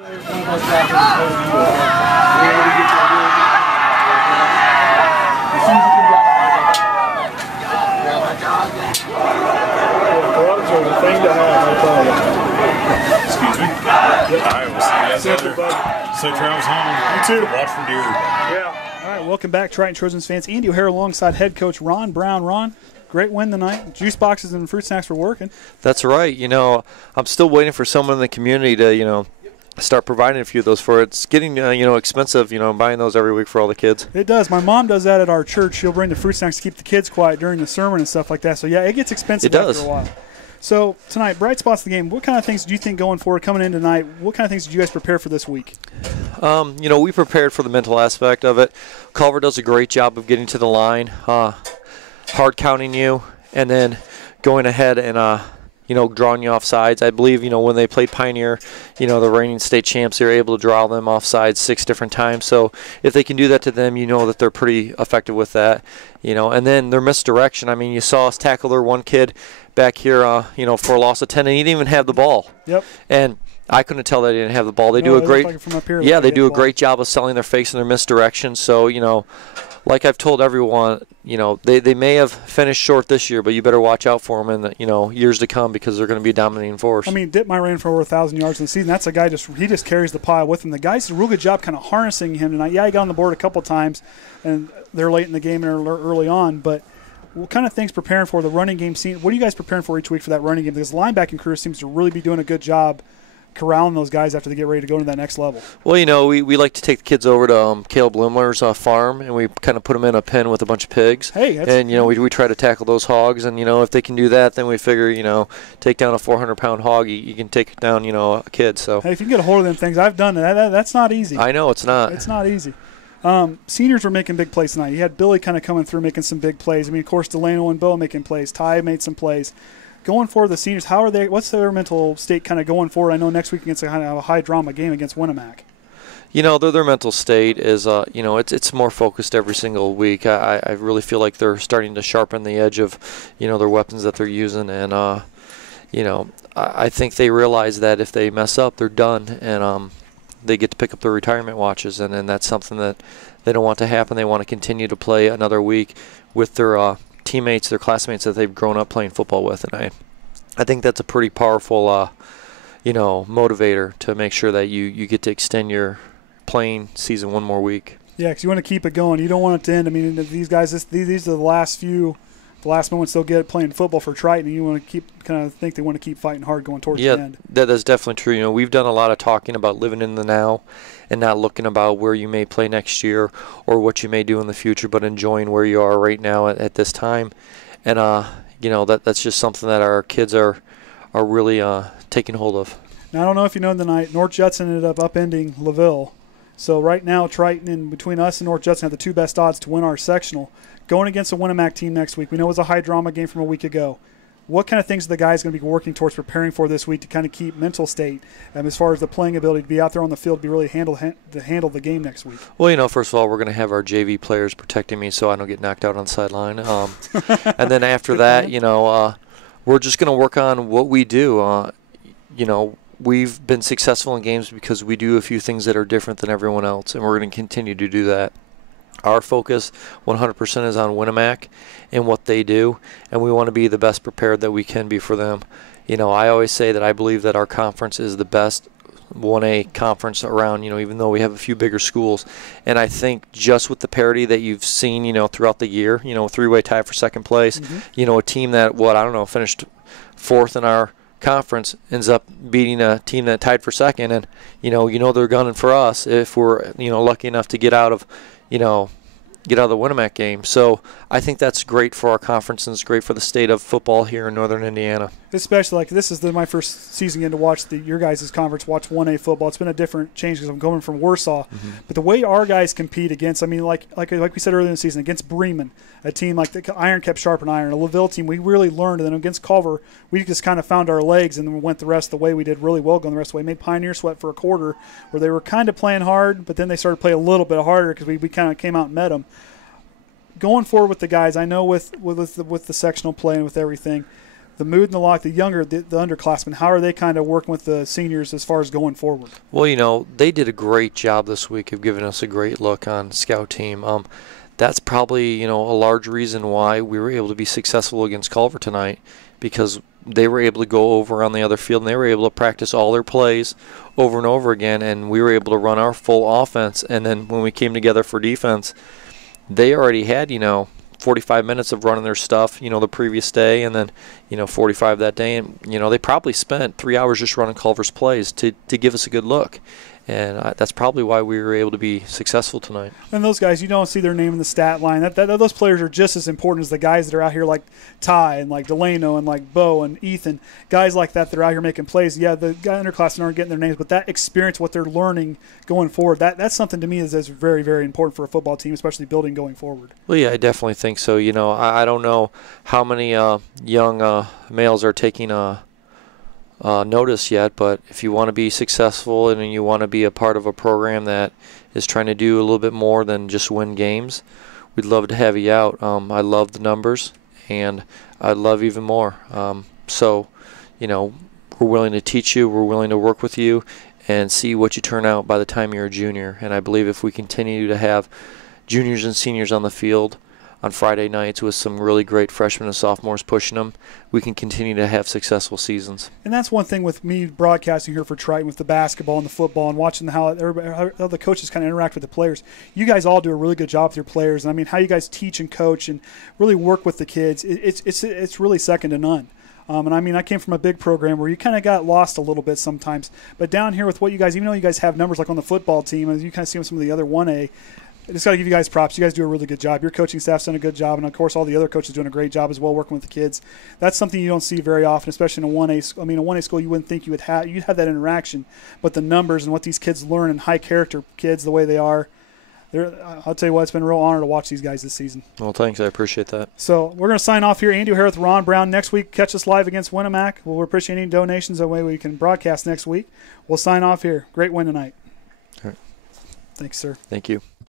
Excuse me. I will see you guys later. Safe travels home. You too. Watch for deer. Yeah. All right, welcome back, Triton Trojans fans. Andy O'Hare alongside head coach Ron Brown. Ron, great win tonight. Juice boxes and fruit snacks were working. That's right. I'm still waiting for someone in the community to, start providing a few of those for it. It's getting, expensive, buying those every week for all the kids. It does. My mom does that at our church. She'll bring the fruit snacks to keep the kids quiet during the sermon and stuff like that. So, yeah, it gets expensive after a while. So, tonight, bright spots of the game. What kind of things do you think going forward, coming in tonight, what kind of things did you guys prepare for this week? We prepared for the mental aspect of it. Culver does a great job of getting to the line, hard counting you, and then going ahead and, drawing you off sides. I believe, when they played Pioneer, the reigning state champs, they were able to draw them off sides 6 different times. So if they can do that to them, that they're pretty effective with that, And then their misdirection. I mean, you saw us tackle their one kid back here, for a loss of 10, and he didn't even have the ball. Yep. And I couldn't tell they didn't have the ball. They do a great, they do a great job of selling their fakes and their misdirection. So, like I've told everyone, they may have finished short this year, but you better watch out for them in the, years to come because they're going to be a dominating force. I mean, Dittmeyer ran for over 1,000 yards in the season. That's a guy he just carries the pile with him. The guys did a real good job kind of harnessing him tonight. Yeah, he got on the board a couple times, and they're late in the game and early on, but what kind of things preparing for the running game scene? What are you guys preparing for each week for that running game? Because the linebacking crew seems to really be doing a good job corralling those guys after they get ready to go to that next level. Well, we like to take the kids over to Caleb Lemler's farm, and we kind of put them in a pen with a bunch of pigs. Hey, and we try to tackle those hogs, and if they can do that, then we figure take down a 400-pound hog, you can take down a kid. So hey, if you can get a hold of them things, I've done that. That's not easy. I know it's not. It's not easy. Seniors were making big plays tonight. You had Billy kind of coming through making some big plays. I mean, of course, Delano and Bo making plays. Ty made some plays. Going forward, the seniors, how are they? What's their mental state kind of going forward? I know next week against a high drama game against Winnemac. Their mental state is, it's more focused every single week. I really feel like they're starting to sharpen the edge of, their weapons that they're using, and I think they realize that if they mess up, they're done, and they get to pick up their retirement watches, and that's something that they don't want to happen. They want to continue to play another week with their teammates, their classmates that they've grown up playing football with, and I think that's a pretty powerful, motivator to make sure that you get to extend your playing season one more week. Yeah, because you want to keep it going. You don't want it to end. I mean, these guys, these are the last moments they'll get playing football for Triton, and you want to think they want to keep fighting hard going towards the end. Yeah, that's definitely true. We've done a lot of talking about living in the now and not looking about where you may play next year or what you may do in the future, but enjoying where you are right now at this time. And, that's just something that our kids are really taking hold of. Now, I don't know if you know tonight, North Judson ended up upending LaVille. So right now, Triton, and between us and North Judson, have the 2 best odds to win our sectional. Going against a Winnemac team next week, we know it was a high-drama game from a week ago. What kind of things are the guys going to be working towards preparing for this week to kind of keep mental state as far as the playing ability to be out there on the field to be really handle the game next week? Well, first of all, we're going to have our JV players protecting me so I don't get knocked out on the sideline. And then after that, we're just going to work on what we do. We've been successful in games because we do a few things that are different than everyone else, and we're going to continue to do that. Our focus 100% is on Winnemac and what they do, and we want to be the best prepared that we can be for them. I always say that I believe that our conference is the best 1A conference around, even though we have a few bigger schools. And I think just with the parity that you've seen, throughout the year, three-way tie for second place, a team that, finished 4th in our conference ends up beating a team that tied for second, and they're gunning for us if we're lucky enough to get out of the Winnemac game. So I think that's great for our conference, and it's great for the state of football here in northern Indiana. Especially this is my first season getting to watch your guys' conference, watch 1A football. It's been a different change because I'm going from Warsaw. But the way our guys compete against, like we said earlier in the season, against Bremen, a team like the iron kept sharp and iron, a LaVille team, we really learned. And then against Culver, we just kind of found our legs and then went the rest of the way. We did really well going the rest of the way. Made Pioneer sweat for a quarter where they were kind of playing hard, but then they started playing a little bit harder because we kind of came out and met them. Going forward with the guys, I know with the sectional play and with everything, the mood and the lock, the younger, the underclassmen, how are they kind of working with the seniors as far as going forward? Well, they did a great job this week of giving us a great look on scout team. That's probably, a large reason why we were able to be successful against Culver tonight, because they were able to go over on the other field and they were able to practice all their plays over and over again, and we were able to run our full offense. And then when we came together for defense, they already had, 45 minutes of running their stuff, the previous day, and then, 45 that day. And, they probably spent 3 hours just running Culver's plays to give us a good look. And that's probably why we were able to be successful tonight. And those guys, you don't see their name in the stat line. Those players are just as important as the guys that are out here like Ty and like Delano and like Bo and Ethan. Guys like that are out here making plays. Yeah, the guys underclassmen aren't getting their names, but that experience, what they're learning going forward, that's something to me is very, very important for a football team, especially building going forward. Well, yeah, I definitely think so. I don't know how many young males are taking notice yet, but if you want to be successful and you want to be a part of a program that is trying to do a little bit more than just win games, we'd love to have you out. I love the numbers, and I'd love even more. So, we're willing to teach you, we're willing to work with you, and see what you turn out by the time you're a junior. And I believe if we continue to have juniors and seniors on the field on Friday nights with some really great freshmen and sophomores pushing them, we can continue to have successful seasons. And that's one thing with me broadcasting here for Triton with the basketball and the football and watching how the coaches kind of interact with the players. You guys all do a really good job with your players. And I mean, how you guys teach and coach and really work with the kids, it's really second to none. And I mean, I came from a big program where you kind of got lost a little bit sometimes. But down here with what you guys, even though you guys have numbers like on the football team, as you kind of see with some of the other 1A, I just got to give you guys props. You guys do a really good job. Your coaching staff's done a good job, and of course, all the other coaches doing a great job as well, working with the kids. That's something you don't see very often, especially in a 1A. I mean, a 1A school, you wouldn't think you'd have that interaction, but the numbers and what these kids learn, and high character kids, the way they are, I'll tell you what, it's been a real honor to watch these guys this season. Well, thanks. I appreciate that. So we're going to sign off here. Andy O'Hara with Ron Brown. Next week, catch us live against Winnemac. We'll appreciate any donations. That way we can broadcast next week. We'll sign off here. Great win tonight. All right. Thanks, sir. Thank you.